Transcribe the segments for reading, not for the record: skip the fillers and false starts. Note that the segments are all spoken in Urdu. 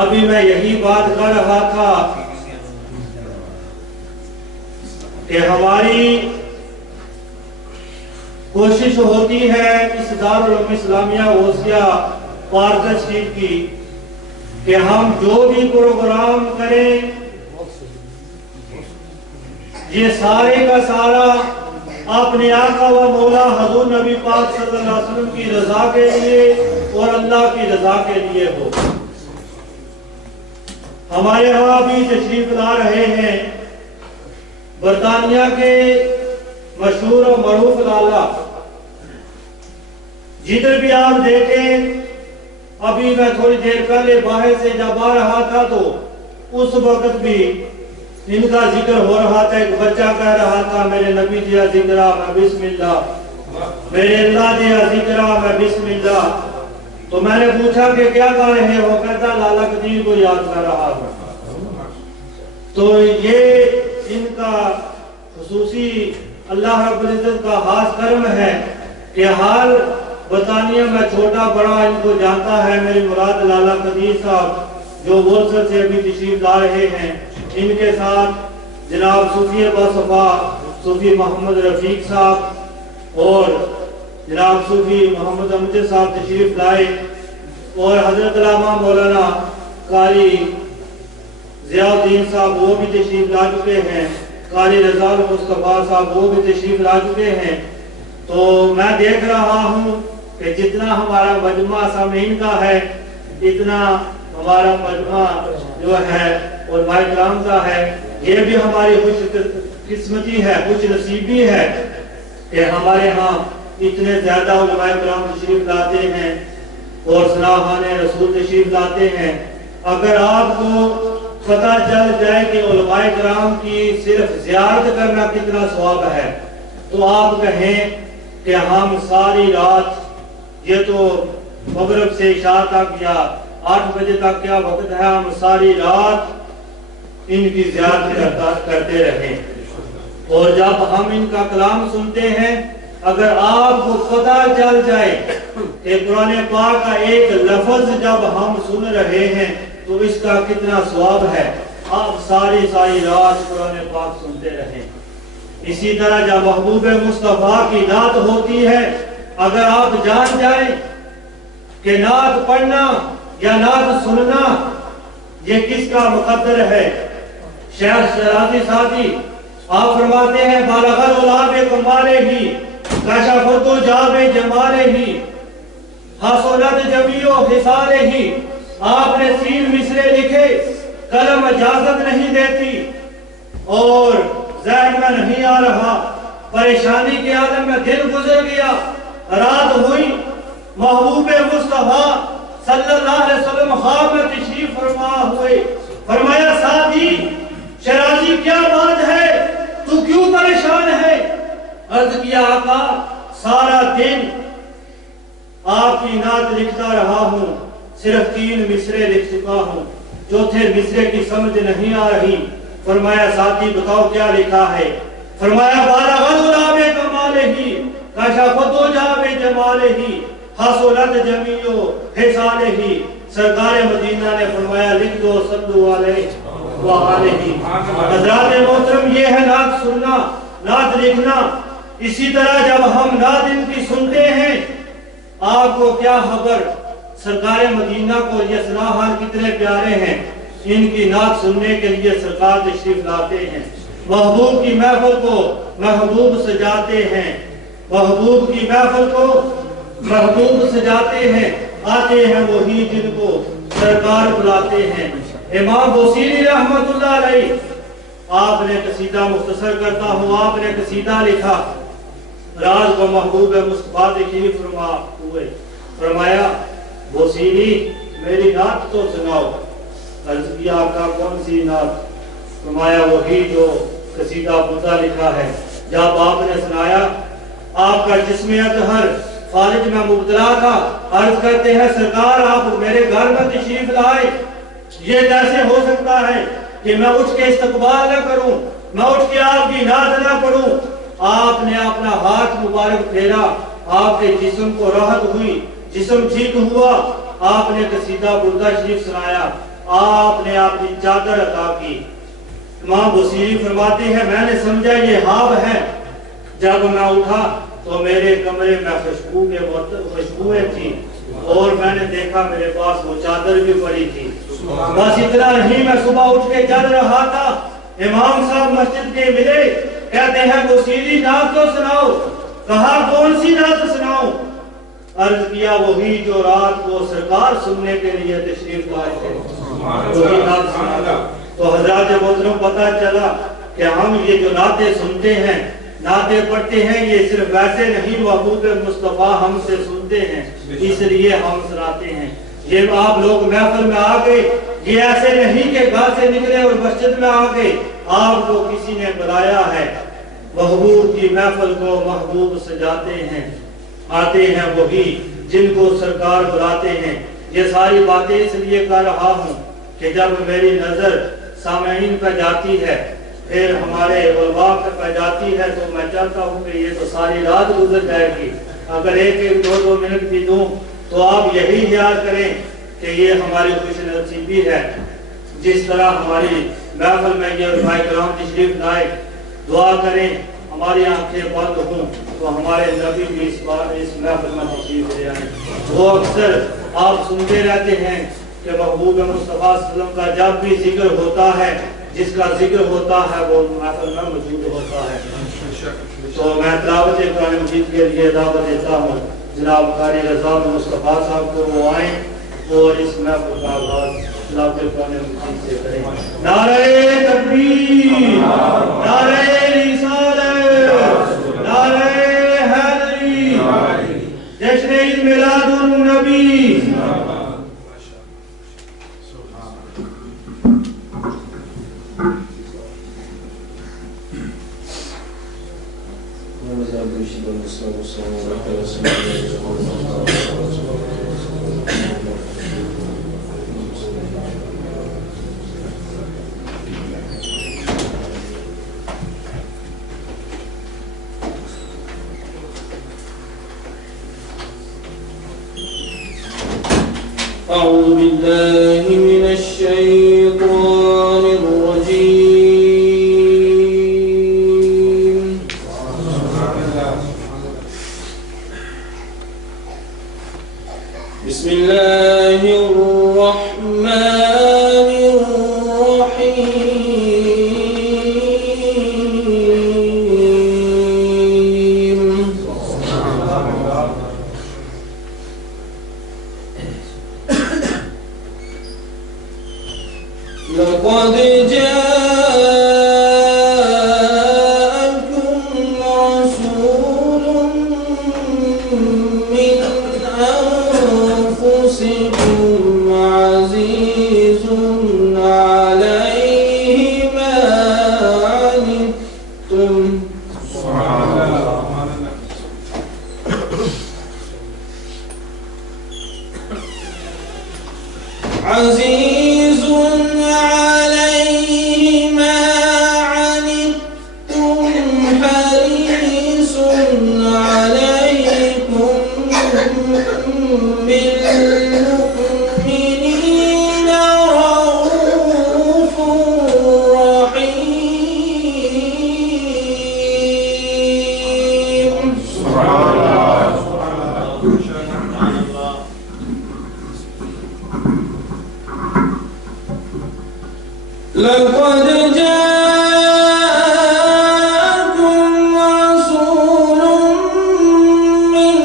ابھی میں یہی بات کر رہا تھا کہ ہماری کوشش ہوتی ہے اس دارالعلوم اسلامیہ غوثیہ پارک شریف کی کہ ہم جو بھی پروگرام کریں یہ سارے کا سارا اپنے آقا و مولا حضور نبی پاک صلی اللہ علیہ وسلم کی رضا کے لیے اور اللہ کی رضا کے لیے ہو۔ ہمارے ہاں بھی تشریف لا رہے ہیں برطانیہ کے مشہور و معروف لالا، جدھر بھی آپ دیکھیں، ابھی میں تھوڑی دیر پہلے باہر سے جب آ رہا تھا تو اس وقت بھی ان کا ذکر ہو رہا تھا۔ ایک بچہ کہہ رہا تھا میرے نبی دیا ذکرہ میں بسم اللہ، میرے اللہ دیا ذکرہ میں بسم اللہ۔ تو میں نے پوچھا کہ کیا کہہ رہے ہو؟ کہتا لالا قدیر کو یاد کر رہا ہوں۔ تو یہ ان کا خصوصی اللہ رب العزت کا خاص کرم ہے کہ حال برطانیہ میں چھوٹا بڑا ان کو جانتا ہے۔ میری مراد لالا قدیر صاحب جو وولسر سے ابھی تشریف لا رہے ہیں، ان کے ساتھ جناب صوفی باصفا صوفی محمد رفیق صاحب اور جناب صوفی محمد امجد صاحب تشریف لائے، اور حضرت علامہ مولانا قاری ضیاء الدین صاحب وہ بھی تشریف لا چکے ہیں، قاری رضا مصطفیٰ صاحب وہ بھی تشریف لا چکے ہیں۔ تو میں دیکھ رہا ہوں کہ جتنا ہمارا مجمع سامعین کا ہے اتنا ہمارا مجمع جو ہے علماء کرام کا ہے۔ یہ بھی ہماری خوش قسمتی ہے، خوش نصیبی ہے کہ ہمارے ہاں اتنے زیادہ علماء کرام تشریف لاتے ہیں اور ثناء رسول تشریف لاتے ہیں۔ اگر آپ کو پتہ چل جائے کہ علماء کرام کی صرف زیارت کرنا کتنا ثواب ہے تو آپ کہیں کہ ہم ساری رات، یہ تو مغرب سے عشاء تک یا 8 بجے تک کیا وقت ہے، ہم ساری رات ان کی زیارت کرتے رہیں، اور جب ہم ان کا کلام سنتے ہیں اگر آپ کو پتہ چل جائے کہ قرآن پاک کا ایک لفظ جب ہم سن رہے ہیں تو اس کا کتنا ثواب ہے، آپ ساری رات قرآن پاک سنتے رہیں۔ اسی طرح جب محبوب مصطفیٰ کی نعت ہوتی ہے، اگر آپ جان جائیں کہ نعت پڑھنا یا نعت سننا یہ کس کا مقدر ہے، شیخ شرازی ساتھی آپ فرماتے ہیں بالغ العلا بکمالہ ہی کشفت جاب جمالہ ہی حسنت جمیع خصالہ ہی۔ آپ نے 3 مصرے لکھے، قلم اجازت نہیں دیتی اور ذہن میں نہیں آ رہا، پریشانی کے عالم میں دن گزر گیا، رات ہوئی، محبوب مصطفیٰ صلی اللہ علیہ وسلم خواب میں تشریف فرما ہوئے، فرمایا ساتھی شرازی کیا بات ہے، تو کیوں پریشان ہے؟ عرض کیا آقا سارا دن آپ کی نعت لکھتا رہا ہوں، صرف 3 مصرے لکھ چکا ہوں، چوتھے مصرے کی سمجھ نہیں آ رہی۔ فرمایا ساتھی بتاؤ کیا لکھا ہے؟ فرمایا بالغ العلا بکمالہ کشفت جاب جمالہ حسنت جمیع خصالہ۔ سرکار مدینہ نے فرمایا لکھ دو صلو علیہ وآلہ۔ حضرات محترم یہ ہے نعت سننا، نعت لکھنا۔ اسی طرح جب ہم نعت ان کی سنتے ہیں، آپ کو کیا خبر سرکار مدینہ کو یہ ثناء کتنے پیارے ہیں، ان کی نعت سننے کے لیے سرکار تشریف لاتے ہیں، محبوب کی محفل کو محبوب سجاتے ہیں، محبوب کی محفل کو محبوب سجاتے ہیں، آتے ہیں وہی جن کو سرکار بلاتے ہیں۔ امام بوصیری رحمت اللہ علیہ آپ نے قصیدہ مختصر کرتا ہوں، آپ نے قصیدہ لکھا راز و محبوب مصطفیٰ تشریف فرما ہوئے، فرمایا بوصیری میری نعت تو سناؤ۔ عرض کیا آقا کون سی نعت؟ فرمایا وہی جو قصیدہ بردہ لکھا ہے۔ جب آپ نے سنایا آپ کا جسم اطہر فالج میں مبتلا تھا، عرض کرتے ہیں سرکار آپ میرے گھر میں تشریف لائے، یہ کیسے ہو سکتا ہے کہ میں اٹھ کے استقبال نہ کروں، میں اٹھ کے آپ کی نعت نہ پڑھوں؟ آپ نے اپنا ہاتھ مبارک پھیرا، آپ کے جسم کو راحت ہوئی، جسم ٹھیک ہوا، آپ نے قصیدہ بردہ شریف سنایا، آپ نے اپنی چادر عطا کی۔ امام بصیری فرماتے ہیں میں نے سمجھا یہ خواب ہے، جب میں اٹھا تو میرے کمرے میں خوشبوئیں تھی اور میں نے دیکھا میرے پاس وہ چادر بھی پڑی تھی۔ بس اتنا نہیں، میں صبح اٹھ کے چل رہا تھا، امام صاحب مسجد کے ملے، کہتے ہیں بصیری نعت تو سناؤ۔ کہا کون سی نعت سناؤں؟ عرض کیا وہی جو رات کو سرکار سننے کے لیے تشریف لائے تھے، وہی نعت سنا۔ تو حضرات محترم پتہ چلا کہ ہم یہ جو نعتیں سنتے ہیں، نعتیں پڑھتے ہیں، یہ صرف ویسے نہیں، محبوب مصطفیٰ ہم سے سنتے ہیں اس لیے ہم سناتے ہیں۔ یہ آپ لوگ محفل میں آ گئے، یہ ایسے نہیں کہ گھر سے نکلے اور مسجد میں آ گئے، آپ کو کسی نے بلایا ہے۔ محبوب کی محفل کو محبوب سجاتے ہیں، آتے ہیں وہی جن کو سرکار بلاتے ہیں۔ یہ ساری باتیں اس لیے کر رہا ہوں کہ جب میری نظر سامعین پہ جاتی ہے، پھر ہمارے علماء پہ جاتی ہے، تو میں چاہتا ہوں کہ یہ تو ساری رات گزر جائے گی، اگر ایک دو منٹ بھی دوں تو آپ یہی خیال کریں کہ یہ ہماری خوش نصیبی ہے۔ جس طرح ہماری محفل میں یہ علماء کرام تشریف لائے، دعا کریں ہماری آنکھیں بند ہوں تو ہمارے نبی بھی اس محفل میں تشریف لے آئیں۔ وہ اکثر آپ سنتے رہتے ہیں کہ محبوب مصطفیٰ صلی اللہ علیہ وسلم کا جب بھی ذکر ہوتا ہے، جس کا ذکر ہوتا ہے وہ محفل میں موجود ہوتا ہے۔ تو میں تلاوت قرآن مجید کے لیے دعوت دیتا ہوں جناب قاری رضا مصطفیٰ صاحب کو، وہ آئیں اور اس محفل کا آغاز تلاوت قرآن مجید سے کریں۔ نعرہ تکبیر، نعرہ رسالت، نعرہ حیدری، جشن عید میلاد النبی۔ أعوذ بالله من الشيطان الرجيم بسم الله الرحمن الرحيم لقد جاءكم رسول من أنفسكم عزيز عليه ما عنتم عزيز عليه ما عنتم حريص عليكم بالمؤمنين رؤوف رحيم لقد جاءكم رسول من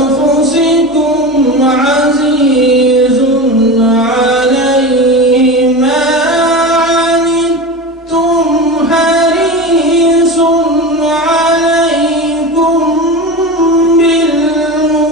أنفسكم عزيز عليه ما عنتم حريص عليكم بالمؤمنين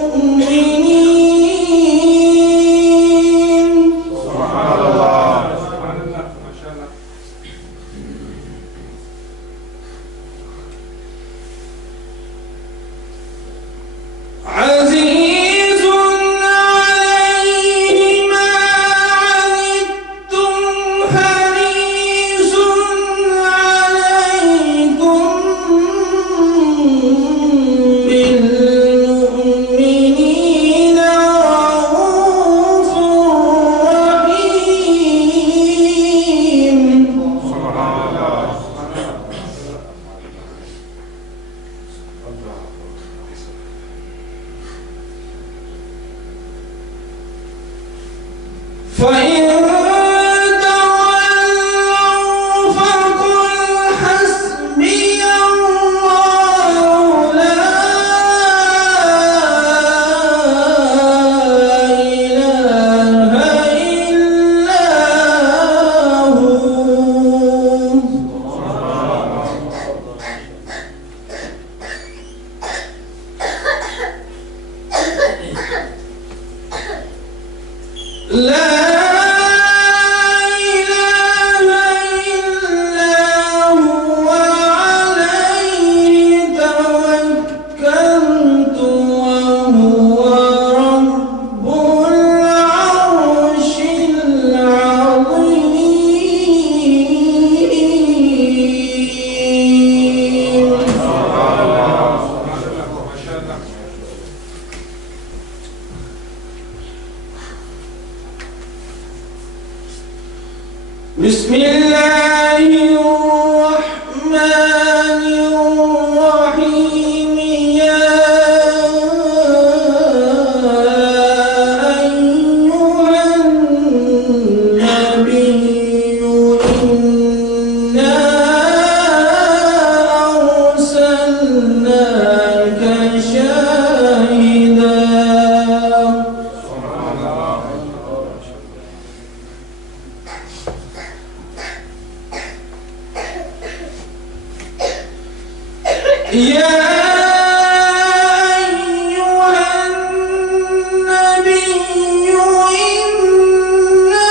فإن تولوا فقل حسبي الله لا إله إلا هو. لا إله إلا هو عليه توكلت وهو رب العرش العظيم. بسم الله الرحمن الرحيم. يا أيها النبي إنا أرسلناك شاهدا يا أيها النبي إنا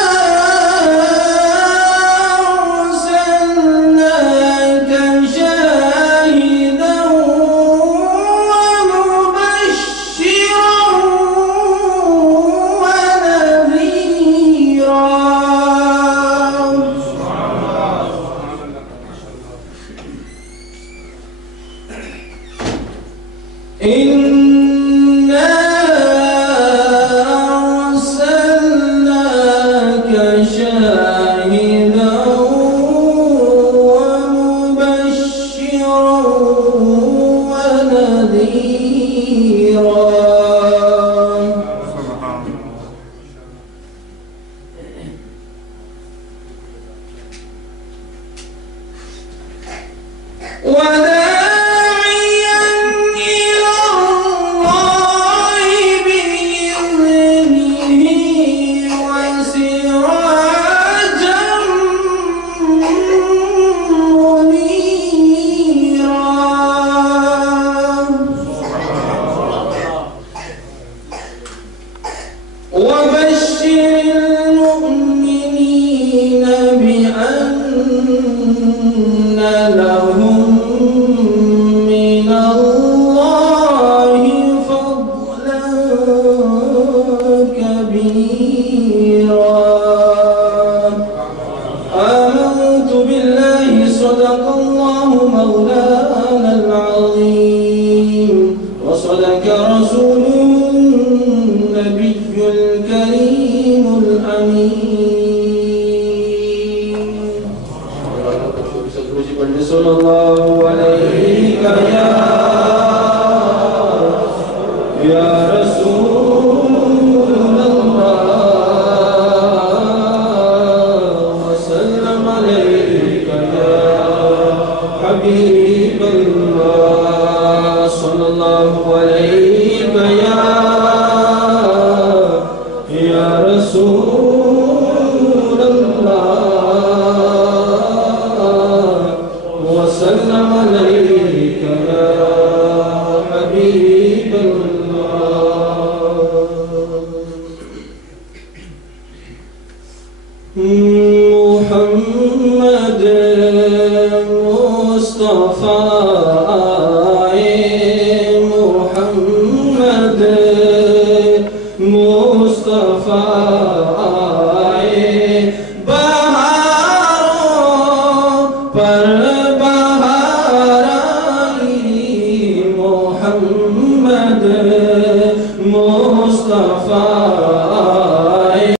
أرسلناك شاهدا ومبشرا ونذيرا. إنا أرسلناك شاهدا ومبشرا ونذيرا. وداعيا إلى الله بإذنه وسراجا منيرا. وبشر المؤمنين بأن لهم من الله فضلا كبيرا. آمنت بالله صدق الله مولانا العظيم وصدق رسوله النبي الكريم الأمين. صلى الله عليك يا رسول الله وسلم عليك يا حبيب الله. صلى الله عليك يا رسول الله وسلم عليك يا حبيب الله. محمد مصطفى محمد مصطفى